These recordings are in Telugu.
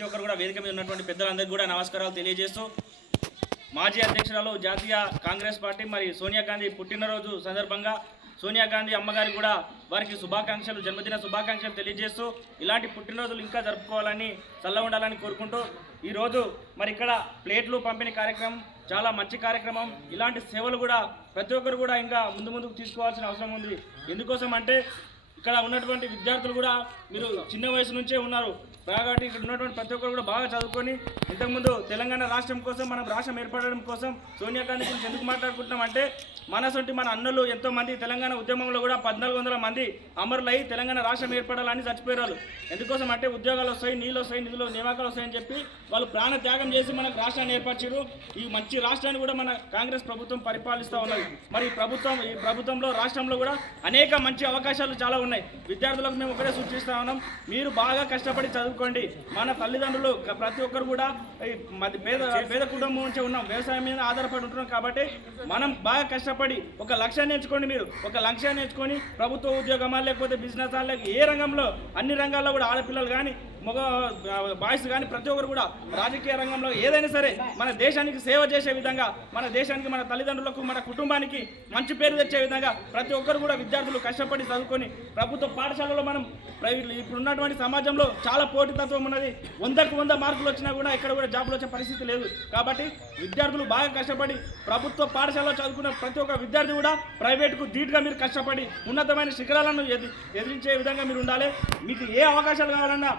ప్రతి ఒక్కరు కూడా వేదిక మీద ఉన్నటువంటి పెద్దలందరికీ కూడా నమస్కారాలు తెలియజేస్తూ మాజీ అధ్యక్షురాలు జాతీయ కాంగ్రెస్ పార్టీ మరి సోనియా గాంధీ పుట్టినరోజు సందర్భంగా సోనియా గాంధీ అమ్మగారికి కూడా వారికి శుభాకాంక్షలు జన్మదిన శుభాకాంక్షలు తెలియజేస్తూ ఇలాంటి పుట్టినరోజులు ఇంకా జరుపుకోవాలని చల్ల ఉండాలని కోరుకుంటూ ఈరోజు మరి ఇక్కడ ప్లేట్లు పంపిణీ కార్యక్రమం చాలా మంచి కార్యక్రమం ఇలాంటి సేవలు కూడా ప్రతి ఒక్కరు కూడా ఇంకా ముందు ముందుకు తీసుకోవాల్సిన అవసరం ఉంది. ఎందుకోసం అంటే ఇక్కడ ఉన్నటువంటి విద్యార్థులు కూడా మీరు చిన్న వయసు నుంచే ఉన్నారు కాబట్టి ఇక్కడ ఉన్నటువంటి ప్రతి ఒక్కరు కూడా బాగా చదువుకొని ఇంతకుముందు తెలంగాణ రాష్ట్రం కోసం మనం రాష్ట్రం ఏర్పడడం కోసం సోనియా గాంధీ గురించి ఎందుకు మాట్లాడుకుంటున్నాం అంటే మనసొంటి మన అన్నలు ఎంతోమంది తెలంగాణ ఉద్యమంలో కూడా పద్నాలుగు వందల మంది అమరులై తెలంగాణ రాష్ట్రం ఏర్పడాలని చచ్చిపోయారు ఎందుకోసం అంటే ఉద్యోగాలు వస్తాయి నీళ్ళు వస్తాయి నిధులు నియామకాలు వస్తాయని చెప్పి వాళ్ళు ప్రాణ త్యాగం చేసి మనకు రాష్ట్రాన్ని ఏర్పరిచారు ఈ మంచి రాష్ట్రాన్ని కూడా మన కాంగ్రెస్ ప్రభుత్వం పరిపాలిస్తూ ఉన్నది. మరి ప్రభుత్వం ఈ ప్రభుత్వంలో రాష్ట్రంలో కూడా అనేక మంచి అవకాశాలు చాలా ఉన్నాయి. విద్యార్థులకు మేము ఒకటే సూచిస్తా ఉన్నాం. మీరు బాగా కష్టపడి చదువుకోండి మన తల్లిదండ్రులు ప్రతి ఒక్కరు కూడా మధ్య పేద పేద కుటుంబం నుంచి ఉన్నాం. వ్యవసాయం మీద ఆధారపడి ఉంటున్నాం కాబట్టి మనం బాగా కష్టపడి ఒక లక్ష్యాన్ని ఎంచుకోండి మీరు. ఒక లక్ష్యాన్ని ఎంచుకొని ప్రభుత్వ ఉద్యోగమా లేకపోతే బిజినెస్ లేక ఏ రంగంలో అన్ని రంగాల్లో కూడా ఆడపిల్లలు కానీ మగ బాయ్స్ కానీ ప్రతి ఒక్కరు కూడా రాజకీయ రంగంలో ఏదైనా సరే మన దేశానికి సేవ చేసే విధంగా మన దేశానికి మన తల్లిదండ్రులకు మన కుటుంబానికి మంచి పేరు తెచ్చే విధంగా ప్రతి ఒక్కరు కూడా విద్యార్థులు కష్టపడి చదువుకొని ప్రభుత్వ పాఠశాలలో మనం ప్రైవేట్ ఇప్పుడు ఉన్నటువంటి సమాజంలో చాలా పోటీతత్వం ఉన్నది. వందకు వంద మార్కులు వచ్చినా కూడా ఎక్కడ కూడా జాబులు వచ్చే పరిస్థితి లేదు. కాబట్టి విద్యార్థులు బాగా కష్టపడి ప్రభుత్వ పాఠశాలలో చదువుకున్న ప్రతి ఒక్క విద్యార్థి కూడా ప్రైవేట్కు ధీటుగా మీరు కష్టపడి ఉన్నతమైన శిఖరాలను ఎదిరించే విధంగా మీరు ఉండాలి. మీకు ఏ అవకాశాలు కావాలన్నా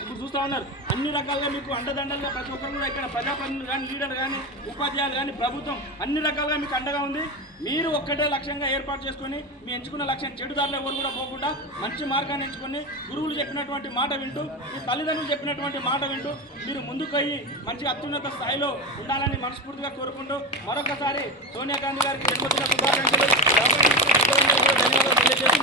ఇప్పుడు చూస్తా ఉన్నారు. అన్ని రకాలుగా మీకు అండదండలుగా ప్రతి ఒక్కరు కూడా ఇక్కడ ప్రజాప్రతినిధులు కానీ లీడర్ కానీ ఉపాధ్యాయులు కానీ ప్రభుత్వం అన్ని రకాలుగా మీకు అండగా ఉంది. మీరు ఒక్కటే లక్ష్యంగా ఏర్పాటు చేసుకొని మీ ఎంచుకున్న లక్ష్యం చెడు దారిలో ఎవరు కూడా పోకుండా మంచి మార్గాన్ని ఎంచుకొని గురువులు చెప్పినటువంటి మాట వింటూ మీ తల్లిదండ్రులు చెప్పినటువంటి మాట వింటూ మీరు ముందుకు అయ్యి మంచి అత్యున్నత స్థాయిలో ఉండాలని మనస్ఫూర్తిగా కోరుకుంటూ మరొకసారి సోనియా గాంధీ గారికి జన్మదిన శుభాకాంక్షలు. ధన్యవాదాలు తెలియజేసి